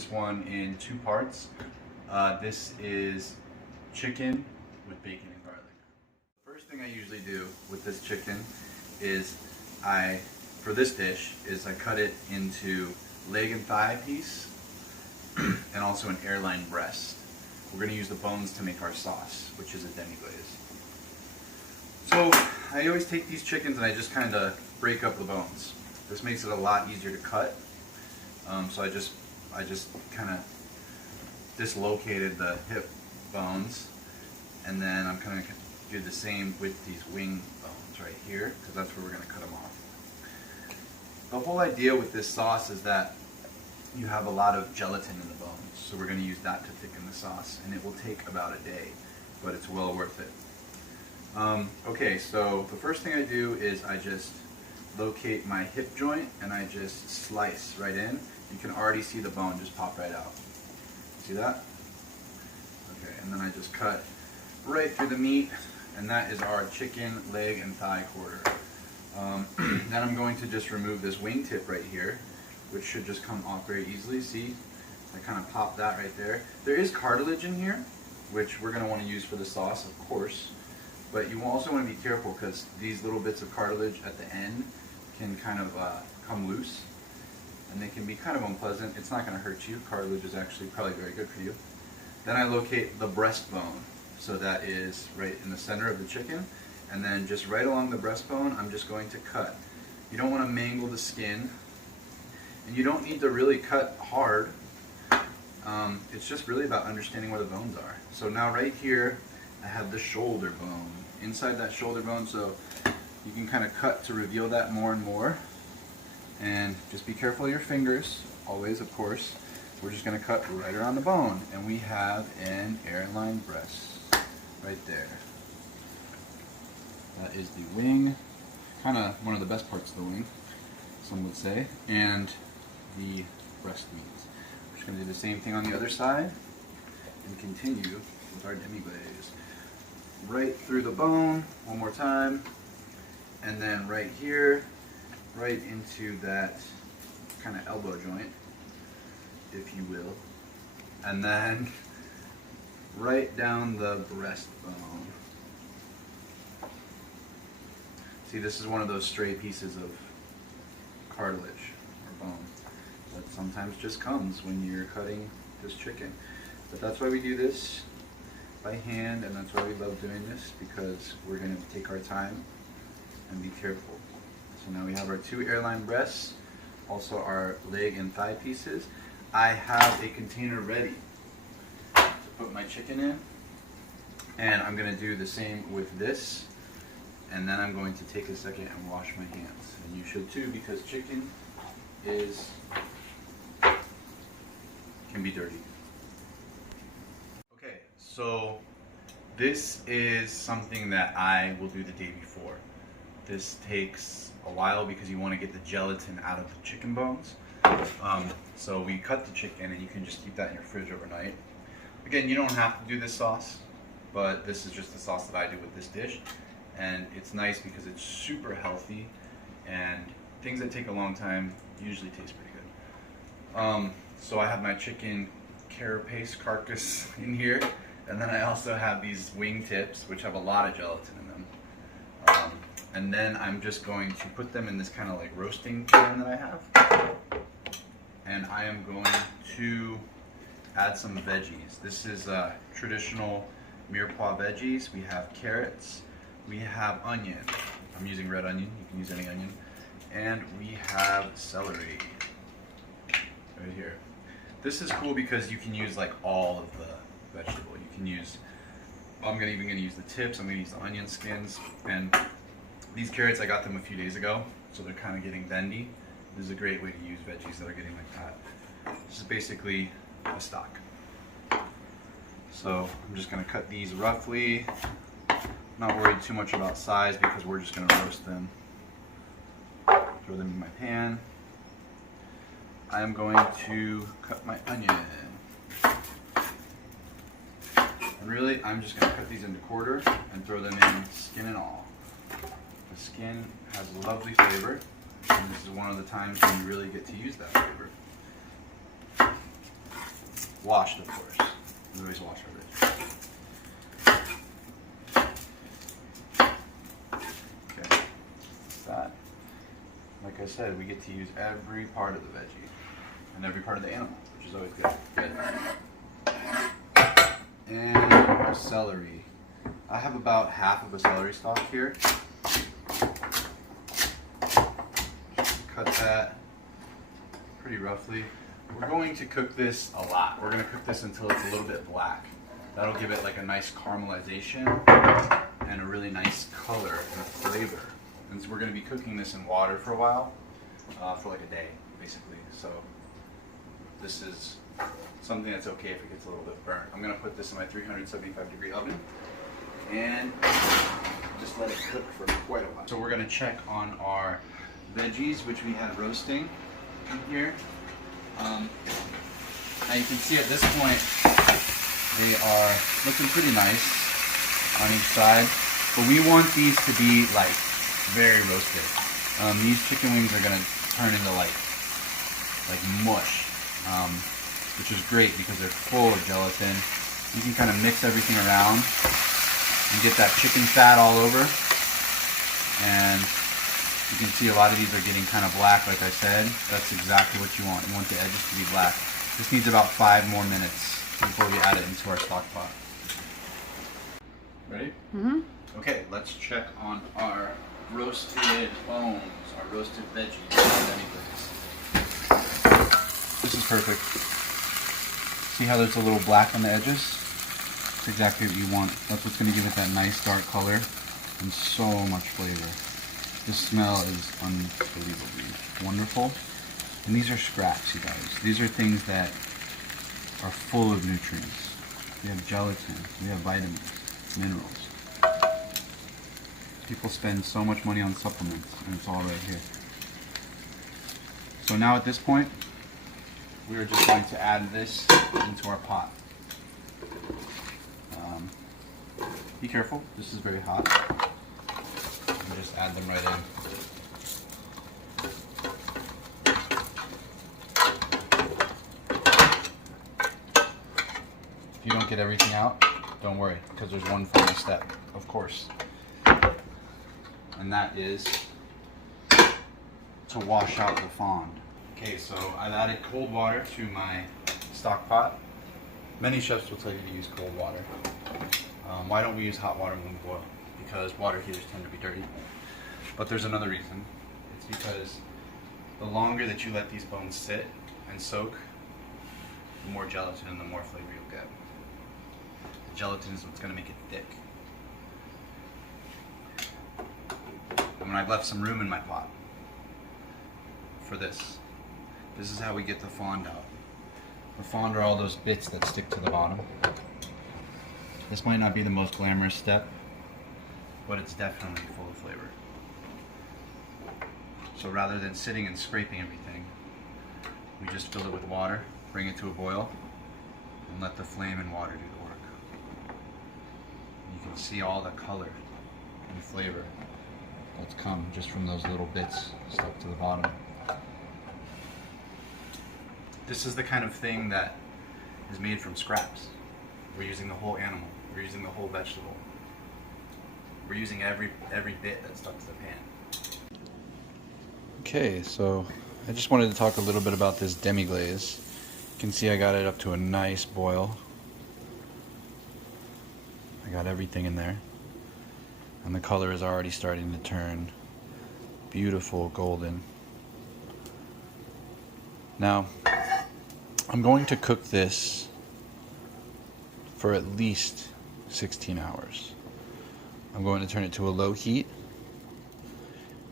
this one in two parts. This is chicken with bacon and garlic. First thing I usually do with this chicken is for this dish, I cut it into leg and thigh piece and also an airline breast. We're going to use the bones to make our sauce, which is a demi-glaze. So I always take these chickens and I just kind of break up the bones. This makes it a lot easier to cut. So I just kind of dislocated the hip bones, and then I'm going to do the same with these wing bones right here, because that's where we're going to cut them off. The whole idea with this sauce is that you have a lot of gelatin in the bones, so we're going to use that to thicken the sauce, and it will take about a day, but it's well worth it. Okay, so the first thing I do is I just locate my hip joint and I just slice right in. You can already see the bone just pop right out. See that? Okay, and then I just cut right through the meat, and that is our chicken leg and thigh quarter. Then I'm going to just remove this wing tip right here, which should just come off very easily. See? I kind of pop that right there. There is cartilage in here, which we're going to want to use for the sauce, of course. But you also want to be careful because these little bits of cartilage at the end can kind of come loose, and they can be kind of unpleasant. It's not going to hurt you. Cartilage is actually probably very good for you. Then I locate the breastbone, so that is right in the center of the chicken, and then just right along the breastbone I'm just going to cut. You don't want to mangle the skin, and you don't need to really cut hard. It's just really about understanding where the bones are. So now right here I have the shoulder bone. Inside that shoulder bone, so you can kind of cut to reveal that more and more. And just be careful of your fingers, always, of course. We're just going to cut right around the bone, and we have an airline breast right there. That is the wing, kind of one of the best parts of the wing, some would say, and the breast meat. We're just going to do the same thing on the other side and continue with our demi-glaze. Right through the bone, one more time, and then right here, right into that kind of elbow joint, if you will, and then right down the breastbone. See, this is one of those stray pieces of cartilage or bone that sometimes just comes when you're cutting this chicken. But that's why we do this by hand, and that's why we love doing this, because we're going to take our time and be careful. So now we have our two airline breasts, also our leg and thigh pieces. I have a container ready to put my chicken in, and I'm going to do the same with this, and then I'm going to take a second and wash my hands. And you should too, because chicken can be dirty. Okay, so this is something that I will do the day before. This takes a while because you want to get the gelatin out of the chicken bones. So we cut the chicken, and you can just keep that in your fridge overnight. Again, you don't have to do this sauce, but this is just the sauce that I do with this dish. And it's nice because it's super healthy, and things that take a long time usually taste pretty good. So I have my chicken carapace carcass in here, and then I also have these wing tips, which have a lot of gelatin in them. And then I'm just going to put them in this kind of like roasting pan that I have. And I am going to add some veggies. This is traditional mirepoix veggies. We have carrots, we have onion. I'm using red onion, you can use any onion. And we have celery right here. This is cool because you can use like all of the vegetable. You can use, I'm even gonna use the tips, I'm gonna use the onion skins, and these carrots, I got them a few days ago, so they're kind of getting bendy. This is a great way to use veggies that are getting like that. This is basically a stock. So I'm just gonna cut these roughly. Not worried too much about size because we're just gonna roast them. Throw them in my pan. I am going to cut my onion. And really, I'm just going to cut these into quarter and throw them in skin and all. The skin has a lovely flavor, and this is one of the times when you really get to use that flavor. Washed, of course. We always wash our veggies. Okay. That. Like I said, we get to use every part of the veggie and every part of the animal, which is always good. And celery. I have about half of a celery stalk here. Cut that pretty roughly. We're going to cook this a lot. We're going to cook this until it's a little bit black. That'll give it like a nice caramelization and a really nice color and flavor. And so we're going to be cooking this in water for a while, for like a day, basically. So this is something that's okay if it gets a little bit burnt. I'm going to put this in my 375-degree oven and just let it cook for quite a while. So we're going to check on our veggies, which we had roasting in here. Now you can see at this point they are looking pretty nice on each side, but we want these to be like very roasted. These chicken wings are gonna turn into like mush, which is great because they're full of gelatin. You can kind of mix everything around and get that chicken fat all over. And you can see a lot of these are getting kind of black, like I said. That's exactly what you want. You want the edges to be black. This needs about 5 more minutes before we add it into our stock pot. Ready? Mm-hmm. Okay, let's check on our roasted bones, our roasted veggies. This is perfect. See how there's a little black on the edges? That's exactly what you want. That's what's going to give it that nice dark color and so much flavor. The smell is unbelievably wonderful. And these are scraps, you guys. These are things that are full of nutrients. We have gelatin, we have vitamins, minerals. People spend so much money on supplements, and it's all right here. So now at this point, we are just going to add this into our pot. Be careful, this is very hot. And just add them right in. If you don't get everything out, don't worry, because there's one final step, of course. And that is to wash out the fond. Okay, so I've added cold water to my stock pot. Many chefs will tell you to use cold water. Why don't we use hot water when we boil? Because water heaters tend to be dirty. But there's another reason. It's because the longer that you let these bones sit and soak, the more gelatin and the more flavor you'll get. The gelatin is what's going to make it thick. And when I've left some room in my pot for this, this is how we get the fond out. The fond are all those bits that stick to the bottom. This might not be the most glamorous step, but it's definitely full of flavor. So rather than sitting and scraping everything, we just fill it with water, bring it to a boil, and let the flame and water do the work. You can see all the color and flavor that's come just from those little bits stuck to the bottom. This is the kind of thing that is made from scraps. We're using the whole animal. We're using the whole vegetable. We're using every bit that's stuck to the pan. Okay, so I just wanted to talk a little bit about this demi-glaze. You can see I got it up to a nice boil. I got everything in there. And the color is already starting to turn beautiful golden. Now, I'm going to cook this for at least 16 hours. I'm going to turn it to a low heat,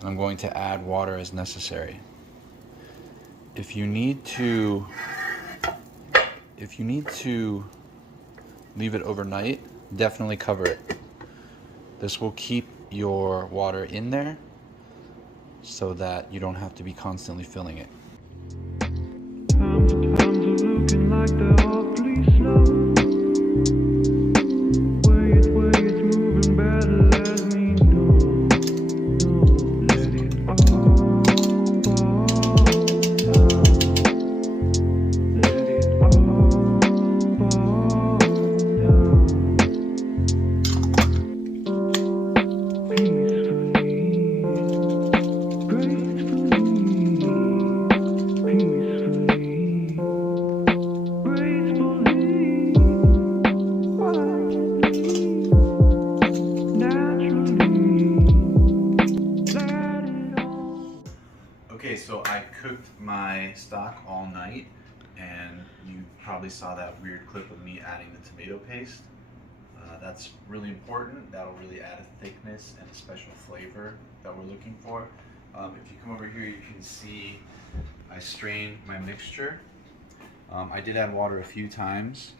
and I'm going to add water as necessary. If you need to leave it overnight, definitely cover it. This will keep your water in there so that you don't have to be constantly filling it. my stock all night, and you probably saw that weird clip of me adding the tomato paste. That's really important. That'll really add a thickness and a special flavor that we're looking for. If you come over here, you can see I strained my mixture. I did add water a few times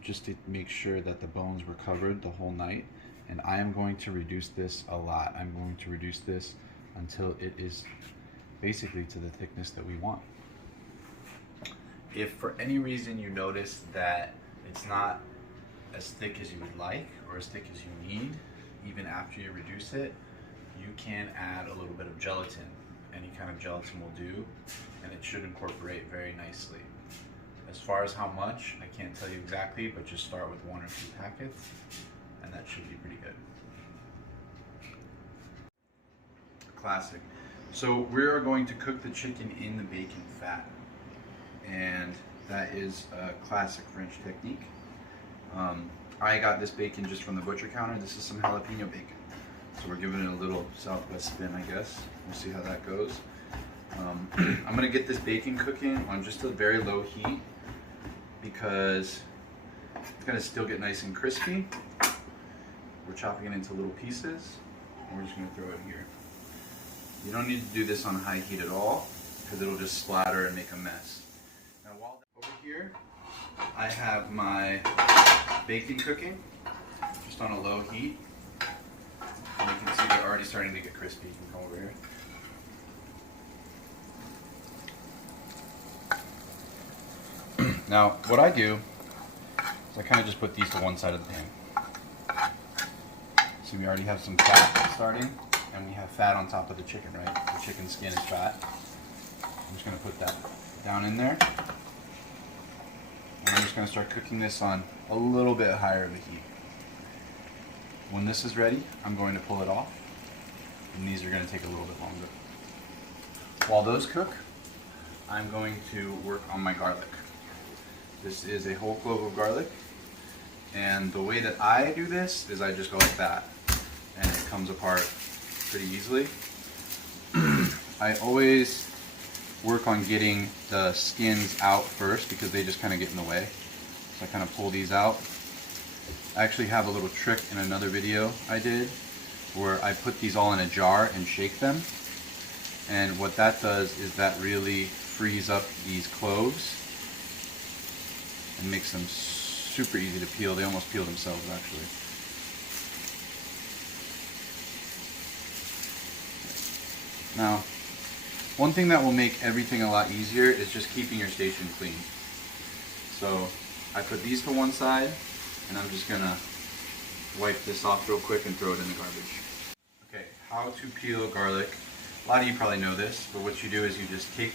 just to make sure that the bones were covered the whole night. And I am going to reduce this a lot. I'm going to reduce this until it is basically to the thickness that we want. If for any reason you notice that it's not as thick as you would like or as thick as you need, even after you reduce it, you can add a little bit of gelatin. Any kind of gelatin will do, and it should incorporate very nicely. As far as how much, I can't tell you exactly, but just start with 1 or 2 packets, and that should be pretty good. Classic. So we are going to cook the chicken in the bacon fat, and that is a classic French technique. I got this bacon just from the butcher counter. This is some jalapeno bacon. So we're giving it a little Southwest spin, I guess. We'll see how that goes. I'm gonna get this bacon cooking on just a very low heat because it's gonna still get nice and crispy. We're chopping it into little pieces, and we're just gonna throw it here. You don't need to do this on high heat at all because it'll just splatter and make a mess. Now while over here, I have my bacon cooking just on a low heat. And you can see they're already starting to get crispy. You can come over here. Now, what I do is I kind of just put these to one side of the pan. So we already have some fat starting, and we have fat on top of the chicken, right? The chicken skin is fat. I'm just going to put that down in there. And I'm just going to start cooking this on a little bit higher of a heat. When this is ready, I'm going to pull it off, and these are going to take a little bit longer. While those cook, I'm going to work on my garlic. This is a whole clove of garlic, and the way that I do this is I just go like that, and it comes apart pretty easily. I always work on getting the skins out first because they just kind of get in the way. So I kind of pull these out. I actually have a little trick in another video I did where I put these all in a jar and shake them. And what that does is that really frees up these cloves and makes them super easy to peel. They almost peel themselves actually. Now, one thing that will make everything a lot easier is just keeping your station clean. So I put these to one side, and I'm just gonna wipe this off real quick and throw it in the garbage. Okay, how to peel garlic. A lot of you probably know this, but what you do is you just take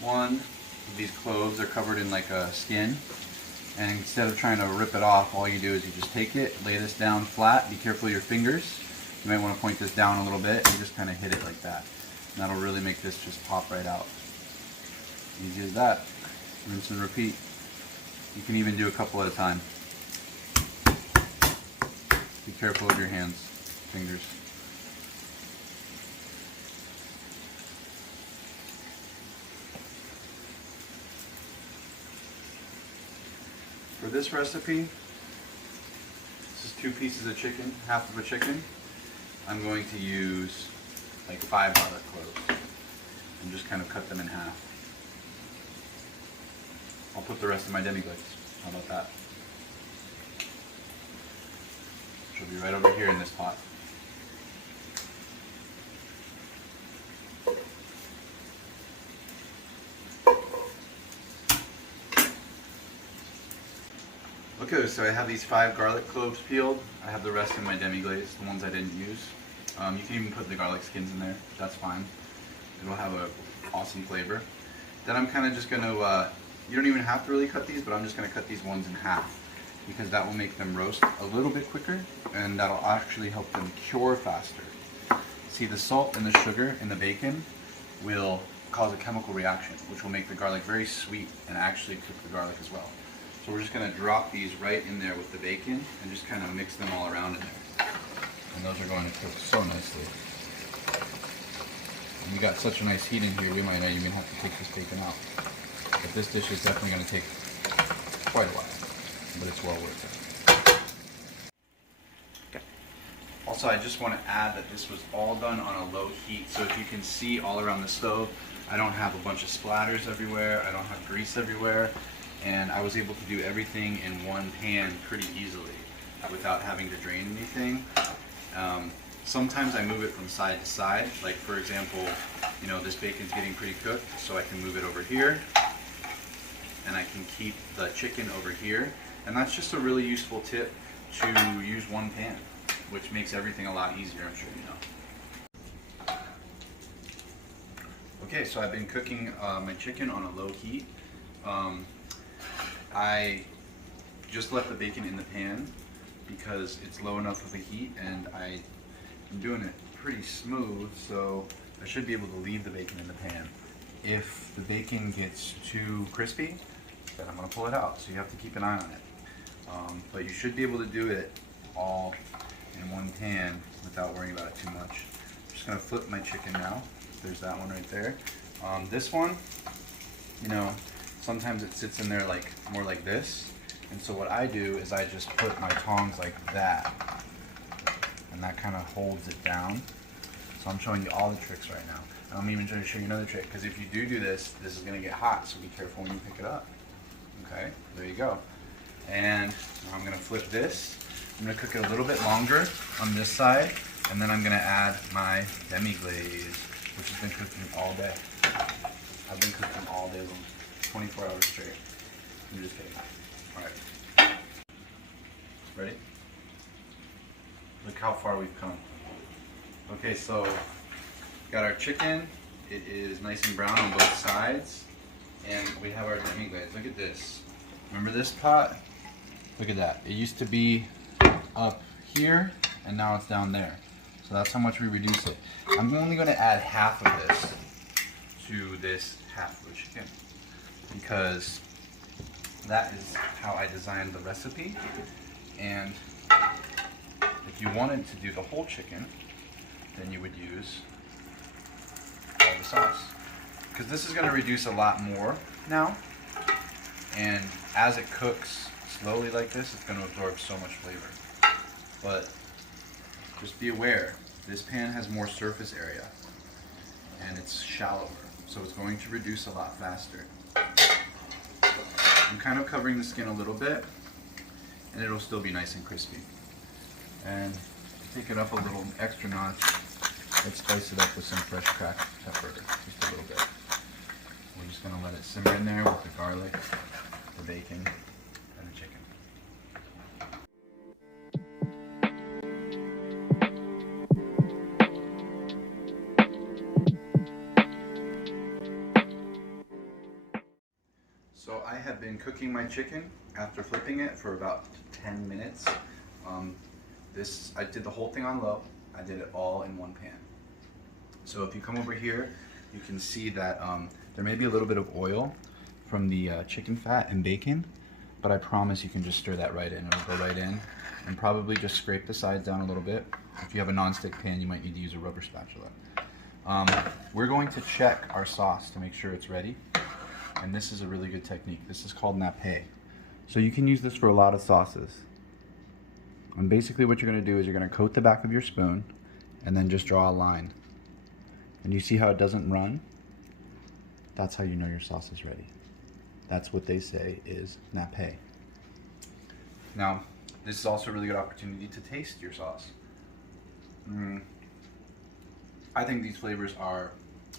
one of these cloves, they're covered in like a skin, and instead of trying to rip it off, all you do is you just take it, lay this down flat, be careful of your fingers. You might want to point this down a little bit and just kind of hit it like that. And that'll really make this just pop right out. Easy as that. Rinse and repeat. You can even do a couple at a time. Be careful of your hands, fingers. For this recipe, this is 2 pieces of chicken, half of a chicken. I'm going to use like 5 garlic cloves and just kind of cut them in half. I'll put the rest of my demi-glace. How about that? She'll be right over here in this pot. Okay, so I have these 5 garlic cloves peeled. I have the rest in my demi-glace, the ones I didn't use. You can even put the garlic skins in there, that's fine. It'll have an awesome flavor. Then I'm kind of just going to, you don't even have to really cut these, but I'm just going to cut these ones in half because that will make them roast a little bit quicker and that'll actually help them cure faster. See, the salt and the sugar in the bacon will cause a chemical reaction, which will make the garlic very sweet and actually cook the garlic as well. So we're just going to drop these right in there with the bacon and just kind of mix them all around in there. And those are going to cook so nicely. And we got such a nice heat in here, we might not even have to take this bacon out. But this dish is definitely going to take quite a while, but it's well worth it. Also, I just want to add that this was all done on a low heat, so if you can see all around the stove, I don't have a bunch of splatters everywhere, I don't have grease everywhere, and I was able to do everything in one pan pretty easily without having to drain anything. Sometimes I move it from side to side, like for example, you know, this bacon's getting pretty cooked, so I can move it over here, and I can keep the chicken over here, and that's just a really useful tip to use one pan, which makes everything a lot easier, I'm sure you know. Okay, so I've been cooking my chicken on a low heat. I just left the bacon in the pan because it's low enough of a heat, and I'm doing it pretty smooth, so I should be able to leave the bacon in the pan. If the bacon gets too crispy, then I'm going to pull it out, so you have to keep an eye on it. But you should be able to do it all in one pan without worrying about it too much. I'm just going to flip my chicken now. There's that one right there. This one, you know, sometimes it sits in there like more like this, and so what I do is I just put my tongs like that, and that kind of holds it down. So I'm showing you all the tricks right now. And I'm even trying to show you another trick, because if you do this, this is going to get hot, so be careful when you pick it up. Okay, there you go. And now I'm going to flip this. I'm going to cook it a little bit longer on this side, and then I'm going to add my demi-glaze, which has been cooking all day. I've been cooking all day long, 24 hours straight. I'm just kidding. Alright. Ready? Look how far we've come. Okay, so got our chicken. It is nice and brown on both sides. And we have our demi-glaze. Look at this. Remember this pot? Look at that. It used to be up here, and now it's down there. So that's how much we reduce it. I'm only going to add half of this to this half of the chicken, because that is how I designed the recipe. And if you wanted to do the whole chicken, then you would use all the sauce, because this is going to reduce a lot more now, and as it cooks slowly like this, it's going to absorb so much flavor. But just be aware, this pan has more surface area and it's shallower, so it's going to reduce a lot faster. I'm kind of covering the skin a little bit, and it'll still be nice and crispy. And to take it up a little extra notch, let's spice it up with some fresh cracked pepper, just a little bit. We're just going to let it simmer in there with the garlic, the bacon, and the chicken. So I have been cooking my chicken after flipping it for about 10 minutes. I did the whole thing on low. I did it all in one pan. So if you come over here, you can see that there may be a little bit of oil from the chicken fat and bacon, but I promise you can just stir that right in. It'll go right in, and probably just scrape the sides down a little bit. If you have a non-stick pan, you might need to use a rubber spatula. We're going to check our sauce to make sure it's ready. And this is a really good technique. This is called nappe. So you can use this for a lot of sauces. And basically what you're going to do is you're going to coat the back of your spoon and then just draw a line. And you see how it doesn't run? That's how you know your sauce is ready. That's what they say is nappe. Now, this is also a really good opportunity to taste your sauce. I think these flavors are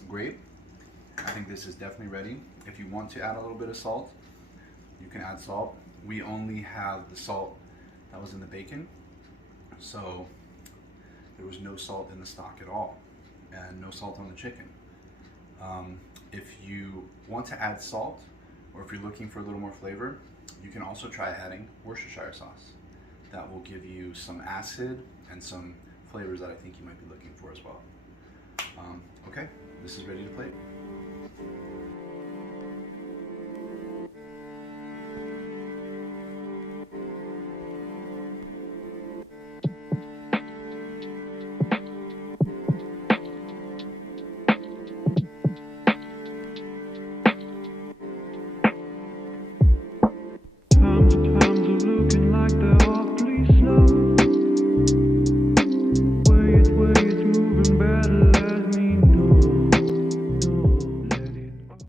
great. I think this is definitely ready. If you want to add a little bit of salt, you can add salt. We only have the salt that was in the bacon, so there was no salt in the stock at all, and no salt on the chicken. If you want to add salt, or if you're looking for a little more flavor, you can also try adding Worcestershire sauce. That will give you some acid and some flavors that I think you might be looking for as well. Okay, this is ready to plate.